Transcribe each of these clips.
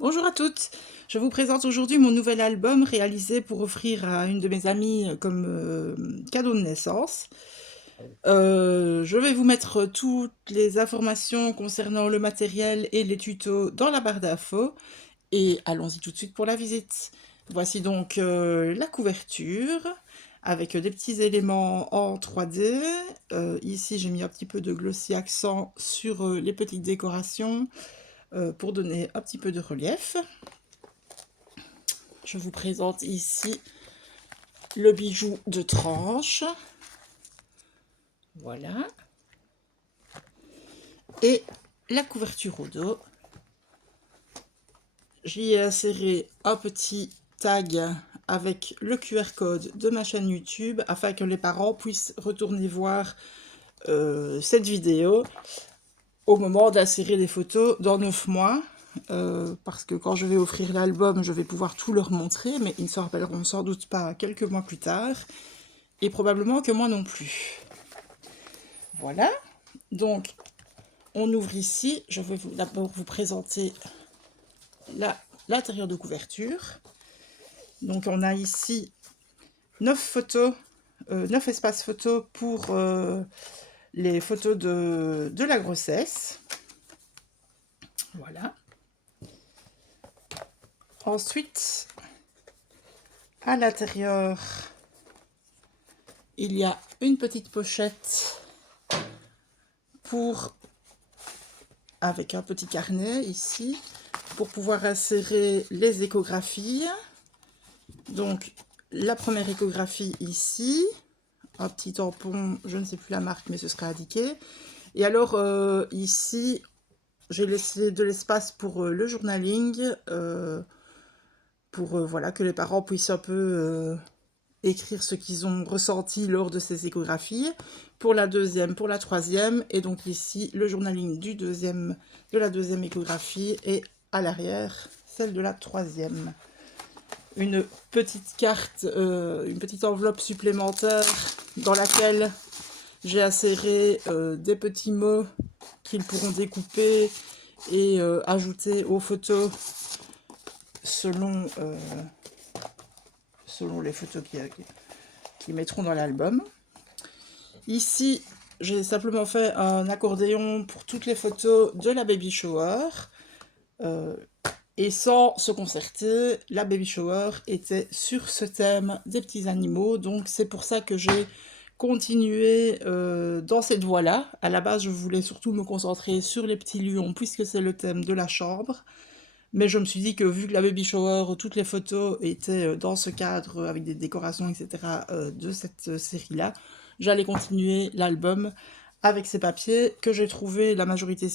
Bonjour à toutes, je vous présente aujourd'hui mon nouvel album réalisé pour offrir à une de mes amies comme cadeau de naissance. Je vais vous mettre toutes les informations concernant le matériel et les tutos dans la barre d'infos et allons-y tout de suite pour la visite. Voici donc la couverture avec des petits éléments en 3D. Ici j'ai mis un petit peu de glossy accent sur les petites décorations pour donner un petit peu de relief. Je vous présente ici le bijou de tranche. Voilà. Et la couverture au dos. J'y ai inséré un petit tag avec le QR code de ma chaîne YouTube afin que les parents puissent retourner voir cette vidéo au moment d'insérer des photos dans 9 mois. Parce que quand je vais offrir l'album, je vais pouvoir tout leur montrer, mais ils ne se rappelleront sans doute pas quelques mois plus tard. Et probablement que moi non plus. Voilà, donc on ouvre ici, je vais d'abord vous présenter l'intérieur de couverture. Donc on a ici 9 photos, 9 espaces photos pour les photos de la grossesse. Voilà. Ensuite, à l'intérieur, il y a une petite pochette avec un petit carnet ici, pour pouvoir insérer les échographies. Donc, la première échographie ici, un petit tampon, je ne sais plus la marque, mais ce sera indiqué. Et alors, ici, j'ai laissé de l'espace pour le journaling, pour voilà, que les parents puissent un peu écrire ce qu'ils ont ressenti lors de ces échographies. Pour la deuxième, pour la troisième, et donc ici, le journaling de la deuxième échographie, et à l'arrière, celle de la troisième. Une petite carte, une petite enveloppe supplémentaire dans laquelle j'ai inséré des petits mots qu'ils pourront découper et ajouter aux photos selon les photos qu'ils mettront dans l'album. Ici, j'ai simplement fait un accordéon pour toutes les photos de la baby shower. Et sans se concerter, la baby shower était sur ce thème des petits animaux. Donc c'est pour ça que j'ai continué dans cette voie-là. À la base, je voulais surtout me concentrer sur les petits lions, puisque c'est le thème de la chambre. Mais je me suis dit que vu que la baby shower, toutes les photos étaient dans ce cadre, avec des décorations, etc., de cette série-là, j'allais continuer l'album avec ces papiers que j'ai trouvé la majorité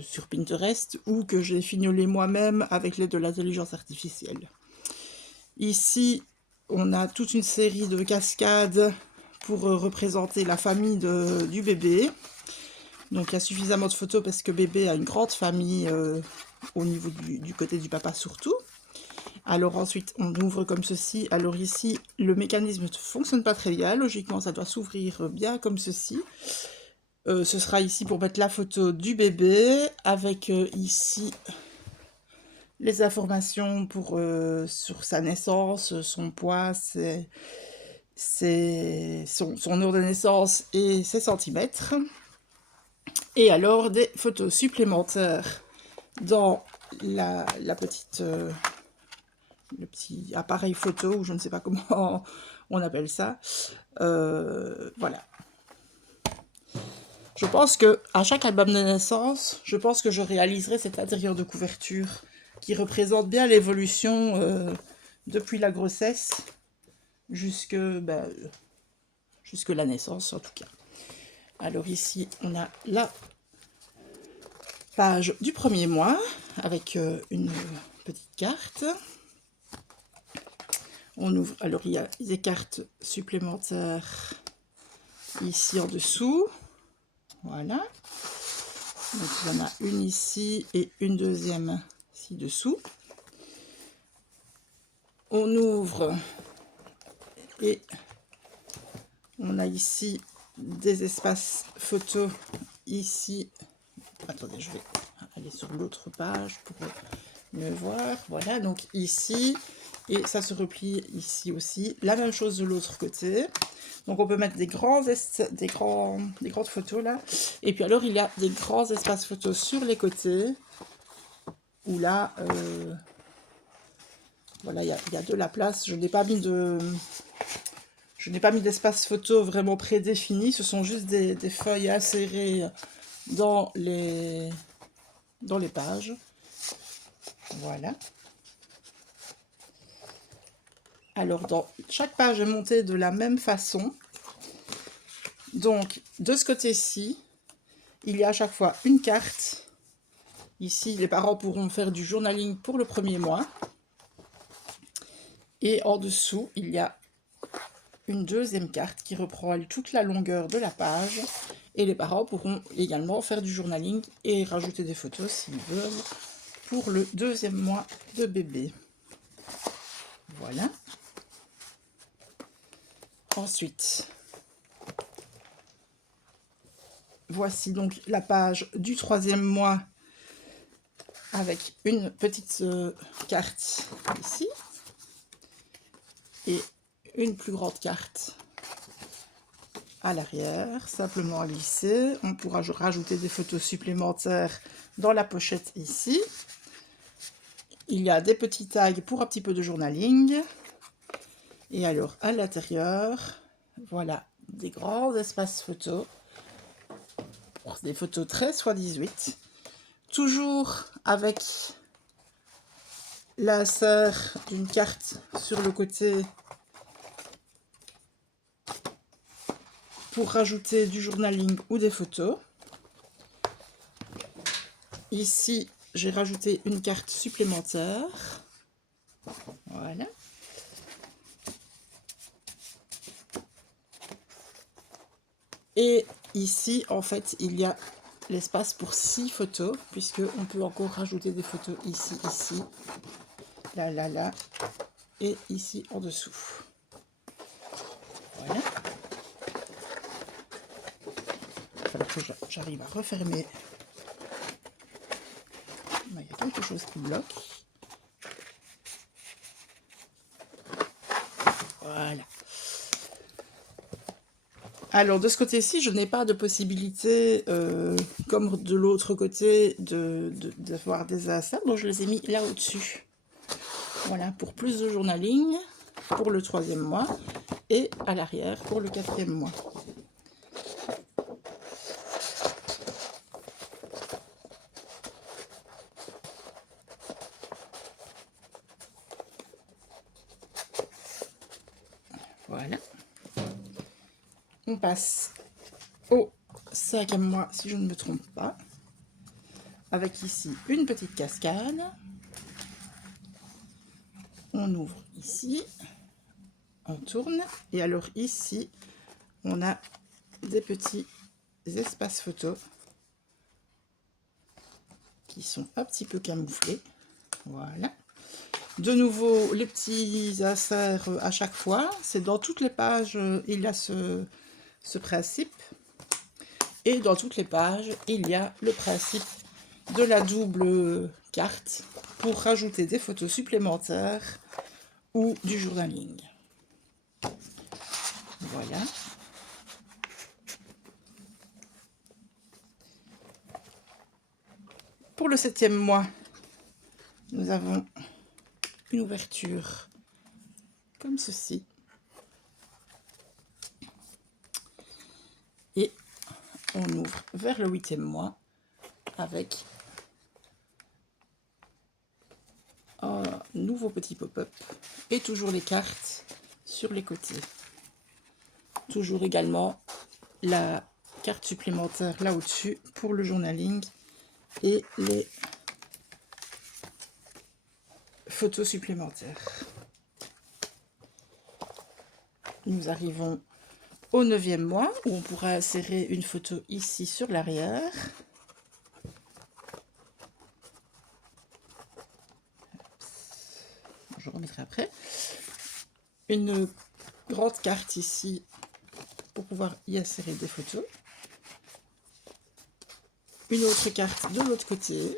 sur Pinterest ou que j'ai fignolé moi-même avec l'aide de l'intelligence artificielle. Ici, on a toute une série de cascades pour représenter la famille du bébé. Donc il y a suffisamment de photos parce que bébé a une grande famille au niveau du côté du papa surtout. Alors ensuite, on ouvre comme ceci. Alors ici, le mécanisme ne fonctionne pas très bien. Logiquement, ça doit s'ouvrir bien comme ceci. Ce sera ici pour mettre la photo du bébé, avec ici les informations sur sa naissance, son poids, son heure de naissance et ses centimètres. Et alors des photos supplémentaires dans la petite... le petit appareil photo, ou je ne sais pas comment on appelle ça. Voilà. Je pense que à chaque album de naissance, je pense que je réaliserai cet intérieur de couverture qui représente bien l'évolution depuis la grossesse jusque la naissance en tout cas. Alors ici, on a la page du premier mois avec une petite carte. On ouvre, alors il y a des cartes supplémentaires ici en dessous. Voilà. Donc il y en a une ici et une deuxième ci-dessous. On ouvre et on a ici des espaces photos ici. Attendez, je vais aller sur l'autre page pour mieux voir. Voilà, donc ici, et ça se replie ici aussi. La même chose de l'autre côté. Donc on peut mettre des grandes photos là. Et puis alors il y a des grands espaces photos sur les côtés. Où là, voilà, il y a de la place. Je n'ai pas mis d'espace photo vraiment prédéfini. Ce sont juste des feuilles insérées dans les pages. Voilà. Alors, dans chaque page est montée de la même façon. Donc, de ce côté-ci, il y a à chaque fois une carte. Ici, les parents pourront faire du journaling pour le premier mois. Et en dessous, il y a une deuxième carte qui reprend toute la longueur de la page. Et les parents pourront également faire du journaling et rajouter des photos s'ils veulent pour le deuxième mois de bébé. Voilà. Ensuite, voici donc la page du troisième mois avec une petite carte ici et une plus grande carte à l'arrière, simplement à glisser. On pourra rajouter des photos supplémentaires dans la pochette ici. Il y a des petits tags pour un petit peu de journaling. Et alors, à l'intérieur, voilà, des grands espaces photos. Des photos 13x18. Toujours avec l'insert d'une carte sur le côté pour rajouter du journaling ou des photos. Ici, j'ai rajouté une carte supplémentaire. Voilà. Et ici, en fait, il y a l'espace pour 6 photos, puisque on peut encore rajouter des photos ici, ici, là, là, là, et ici en dessous. Voilà. Il va falloir que j'arrive à refermer. Il y a quelque chose qui bloque. Voilà. Alors, de ce côté-ci, je n'ai pas de possibilité, comme de l'autre côté, d'avoir des inserts, donc je les ai mis là au-dessus. Voilà, pour plus de journaling, pour le troisième mois, et à l'arrière pour le quatrième mois. Voilà. On passe au cinquième mois, si je ne me trompe pas, avec ici une petite cascade. On ouvre ici, on tourne, et alors ici, on a des petits espaces photos qui sont un petit peu camouflés. Voilà. De nouveau, les petits inserts à chaque fois. C'est dans toutes les pages, il y a ce principe. Et dans toutes les pages, il y a le principe de la double carte pour rajouter des photos supplémentaires ou du journaling. Voilà. Pour le septième mois, nous avons une ouverture comme ceci. Et on ouvre vers le huitième mois avec un nouveau petit pop-up et toujours les cartes sur les côtés. Toujours également la carte supplémentaire là au-dessus pour le journaling et les photos supplémentaires. Nous arrivons au 9e mois où on pourra insérer une photo ici sur l'arrière. Je remettrai après. Une grande carte ici pour pouvoir y insérer des photos. Une autre carte de l'autre côté.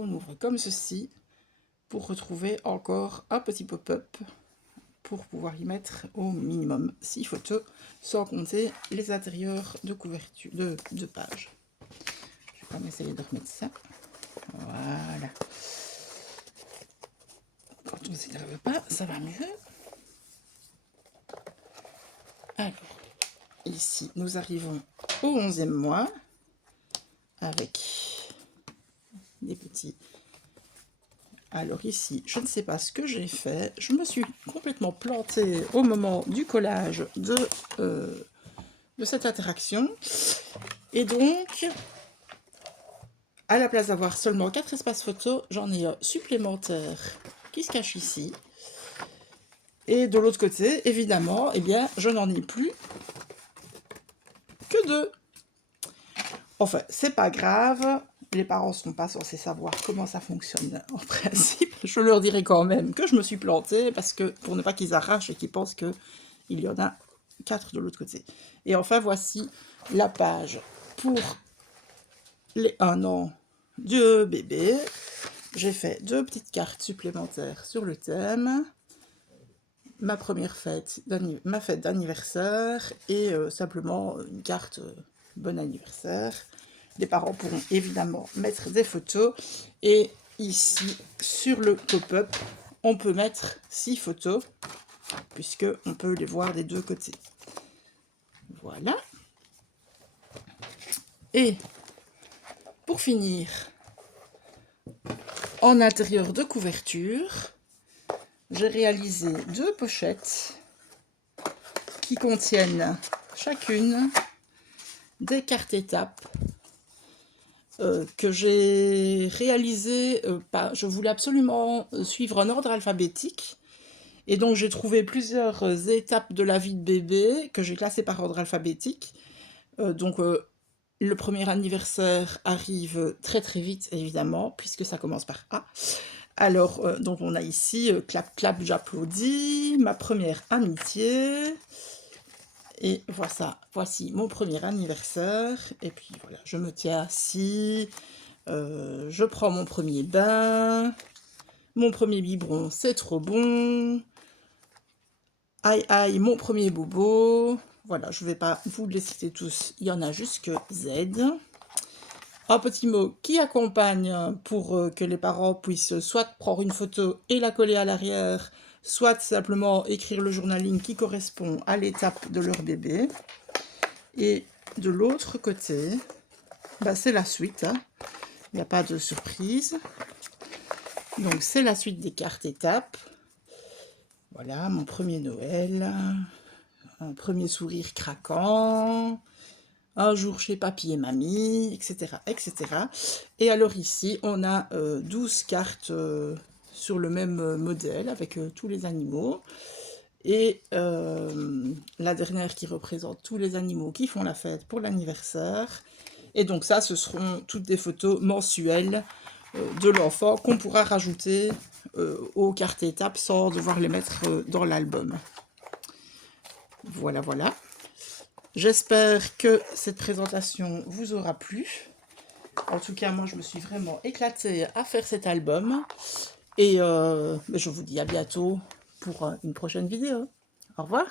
on ouvre comme ceci pour retrouver encore un petit pop-up pour pouvoir y mettre au minimum 6 photos, sans compter les intérieurs de couverture de page. Je vais quand même essayer de remettre ça. Voilà. Quand on ne s'énerve pas, ça va mieux. Alors, ici, nous arrivons au 11e mois avec des petits... Alors ici, je ne sais pas ce que j'ai fait. Je me suis complètement plantée au moment du collage de cette interaction. Et donc, à la place d'avoir seulement 4 espaces photos, j'en ai un supplémentaire qui se cache ici. Et de l'autre côté, évidemment, eh bien, je n'en ai plus que 2. Enfin, c'est pas grave. Les parents ne sont pas censés savoir comment ça fonctionne en principe. Je leur dirai quand même que je me suis plantée, parce que pour ne pas qu'ils arrachent et qu'ils pensent qu'il y en a 4 de l'autre côté. Et enfin, voici la page pour les 1 an du bébé. J'ai fait 2 petites cartes supplémentaires sur le thème. Ma première fête, ma fête d'anniversaire et simplement une carte bon anniversaire. Les parents pourront évidemment mettre des photos. Et ici, sur le pop-up, on peut mettre 6 photos, puisqu'on peut les voir des 2 côtés. Voilà. Et pour finir, en intérieur de couverture, j'ai réalisé 2 pochettes qui contiennent chacune des cartes étapes que j'ai réalisées. Je voulais absolument suivre un ordre alphabétique. Et donc j'ai trouvé plusieurs étapes de la vie de bébé que j'ai classées par ordre alphabétique. Le premier anniversaire arrive très très vite, évidemment, puisque ça commence par A. Alors, donc on a ici clap clap, j'applaudis, ma première amitié. Et voici mon premier anniversaire. Et puis voilà, je me tiens assis, je prends mon premier bain, mon premier biberon, c'est trop bon. Aïe aïe, mon premier bobo. Voilà, je ne vais pas vous les citer tous, il y en a jusque Z. Un petit mot qui accompagne pour que les parents puissent soit prendre une photo et la coller à l'arrière, soit simplement écrire le journaling qui correspond à l'étape de leur bébé. Et de l'autre côté, bah c'est la suite, hein. Il n'y a pas de surprise. Donc c'est la suite des cartes étapes. Voilà, mon premier Noël, un premier sourire craquant, un jour chez papy et mamie, etc., etc. Et alors ici, on a 12 cartes sur le même modèle, avec tous les animaux. Et la dernière qui représente tous les animaux qui font la fête pour l'anniversaire. Et donc ça, ce seront toutes des photos mensuelles de l'enfant qu'on pourra rajouter aux cartes étapes sans devoir les mettre dans l'album. Voilà, voilà. J'espère que cette présentation vous aura plu. En tout cas, moi, je me suis vraiment éclatée à faire cet album. Et je vous dis à bientôt pour une prochaine vidéo. Au revoir.